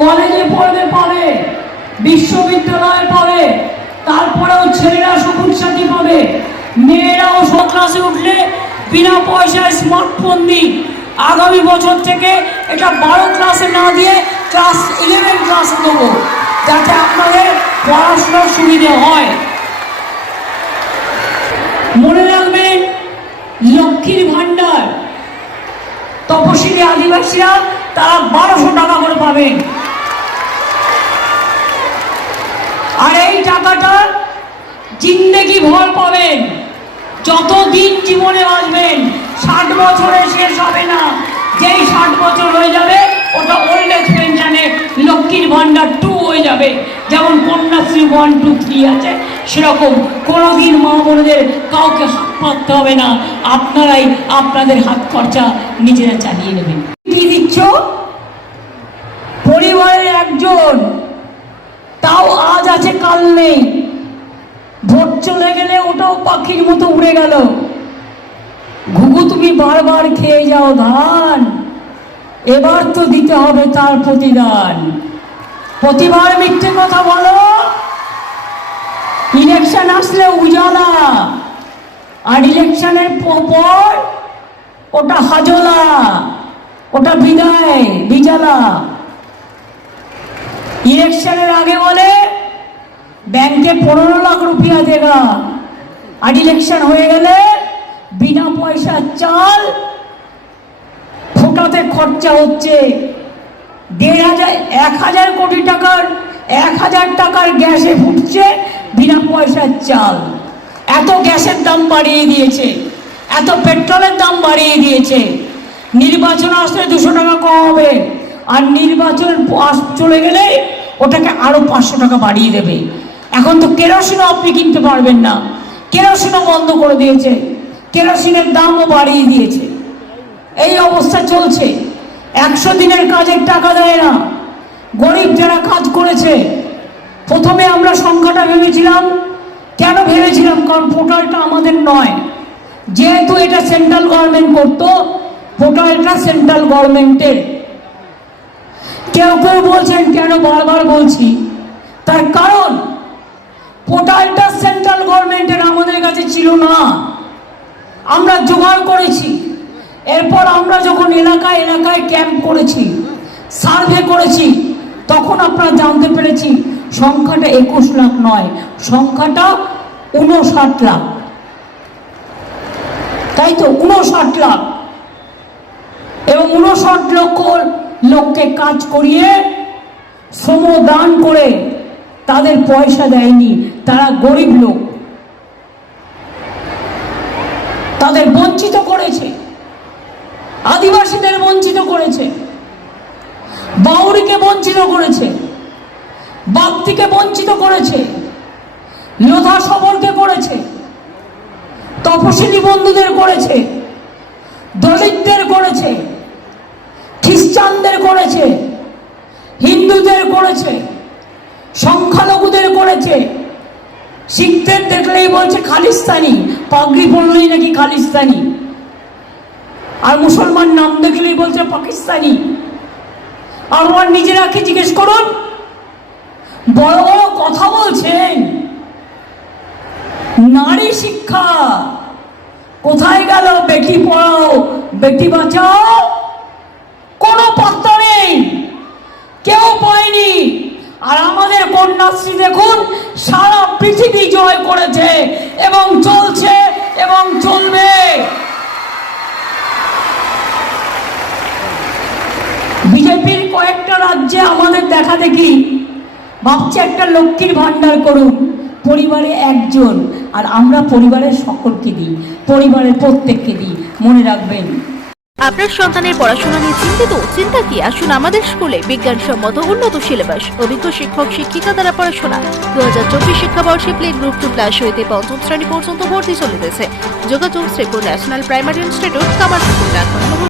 কলেজে পড়বে পাবে, বিশ্ববিদ্যালয়ে পাবে, তারপরেও ছেলেরা সবুজ সাথী পাবে, মেয়েরাও ক্লাসে উঠলে বিনা পয়সায় স্মার্টফোন দিই। আগামী বছর থেকে এটা 12 ক্লাসে না দিয়ে ক্লাস 11 ক্লাসে দেবো, যাতে আপনাদের পড়াশোনার সুবিধে হয়। মনে রাখবেন, লক্ষ্মীর ভান্ডার তপশিলি আদিবাসীরা তারা 1200 টাকা করে পাবেন। আর এই টাকাটা জিন্দেগি ভর পাবেন, যতদিন জীবনে বাঁচবেন। 60 বছরে শেষ হবে না, যেই 60 বছর হয়ে যাবে ওটা ওল্ড এজ পেনশনে লক্ষ্মীর ভান্ডার 2 হয়ে যাবে। যেমন কন্যাশ্রী 1, 2, 3 আছে, সেরকম কোনোদিন মা বোনদের কাউকে হাত পাততে হবে না, আপনারাই আপনাদের হাত খরচা নিজেরা চালিয়ে নেবেন। কি দিচ্ছ? পরিবারের একজন, তাও আজ আছে কাল নেই, ভোট চলে গেলে ওটাও পাখির মতো উড়ে গেল। ঘুঘু তুমি বারবার খেয়ে যাও ধান, এবার তো দিতে হবে তার প্রতিদান। প্রতিবার মিথ্যে কথা বলো, ইলেকশন আসলে উজালা, আর ইলেকশনের পর ওটা হাজলা, ওটা বিদায় বিজালা। ইলেকশনের আগে বলে ব্যাংকে 15 লাখ রুপিয়া দেগা, আর ইলেকশন হয়ে গেলে বিনা পয়সার চাল ফোটাতে খরচা হচ্ছে 1000 কোটি টাকার, 1000 টাকার গ্যাসে ফুটছে বিনা পয়সার চাল। এত গ্যাসের দাম বাড়িয়ে দিয়েছে, এত পেট্রোলের দাম বাড়িয়ে দিয়েছে। নির্বাচন আসলে 200 টাকা কম হবে, আর নির্বাচন চলে গেলে ওটাকে আরো 500 টাকা বাড়িয়ে দেবে। এখন তো কেরোসিনও আপনি কিনতে পারবেন না, কেরোসিনও বন্ধ করে দিয়েছে, কেরোসিনের দামও বাড়িয়ে দিয়েছে। এই অবস্থা চলছে। 100 দিনের কাজের টাকা দেয় না গরিব যারা কাজ করেছে। প্রথমে আমরা সংখ্যাটা ভেবেছিলাম, কেন ভেবেছিলাম? কারণ পোর্টালটা আমাদের নয়, যেহেতু এটা সেন্ট্রাল গভর্নমেন্ট করতো, পোর্টালটা সেন্ট্রাল গভর্নমেন্টের। কেউ কেউ বলছেন কেন বারবার বলছি, তার কারণ পোর্টালটা সেন্ট্রাল গভর্নমেন্টের আমাদের কাছে ছিল না, আমরা জোগাড় করেছি। এরপর আমরা যখন এলাকায় এলাকায় ক্যাম্প করেছি, সার্ভে করেছি, তখন আপনারা জানতে পেরেছি সংখ্যাটা 21 লাখ নয়, সংখ্যাটা 59 লাখ। তাই তো 59 লাখ, এবং 59 লক্ষ লোককে কাজ করিয়ে শ্রমদান করে তাদের পয়সা দেয়নি। তারা গরিব লোক, তাদের বঞ্চিত করেছে, আদিবাসীদের বঞ্চিত করেছে, বাউরিকে বঞ্চিত করেছে, বাগদিকে বঞ্চিত করেছে, লোধা সবরকে করেছে, তপশিলি বন্ধুদের করেছে, দলিতদের করেছে, খ্রিস্টানদের করেছে, হিন্দুদের করেছে, সংখ্যালঘুদের করেছে। শিখদের দেখলেই বলছে খালিস্তানি, পাগড়ি পড়লেই নাকি খালিস্তানি, আর মুসলমান নাম দেখলেই বলছে পাকিস্তানি। আর ওর নিজেরা কি জিজ্ঞেস করুন, বড় বড় কথা বলছেন। নারী শিক্ষা কোথায় গেল? বেটি পড়াও বেটি বাঁচাও, কোনো পাত্তা নেই, কেউ পায়নি। আর আমাদের কন্যাশ্রী দেখুন, সারা পৃথিবী জয় করেছে এবং চলছে এবং চলবে। বিজেপির কয়েকটা রাজ্যে আমাদের দেখা দেখি ভাবছে একটা লক্ষ্মীর ভান্ডার করুন, পরিবারে একজন, আর আমরা পরিবারের সকলকে দিই, পরিবারের প্রত্যেককে দিই। মনে রাখবেন, আপনার সন্তানের পড়াশোনা নিয়ে চিন্তিত? চিন্তা কি, আসুন আমাদের স্কুলে বিজ্ঞানসম্মত উন্নত সিলেবাস, অভিজ্ঞ শিক্ষক শিক্ষিকা দ্বারা পড়াশোনা। 2024 শিক্ষাবর্ষে প্লে গ্রুপ 2 ক্লাস হইতে 5ম শ্রেণী পর্যন্ত ভর্তি চলিতেছে। যোগাযোগ Sripur national primary institute, Kamarpukur.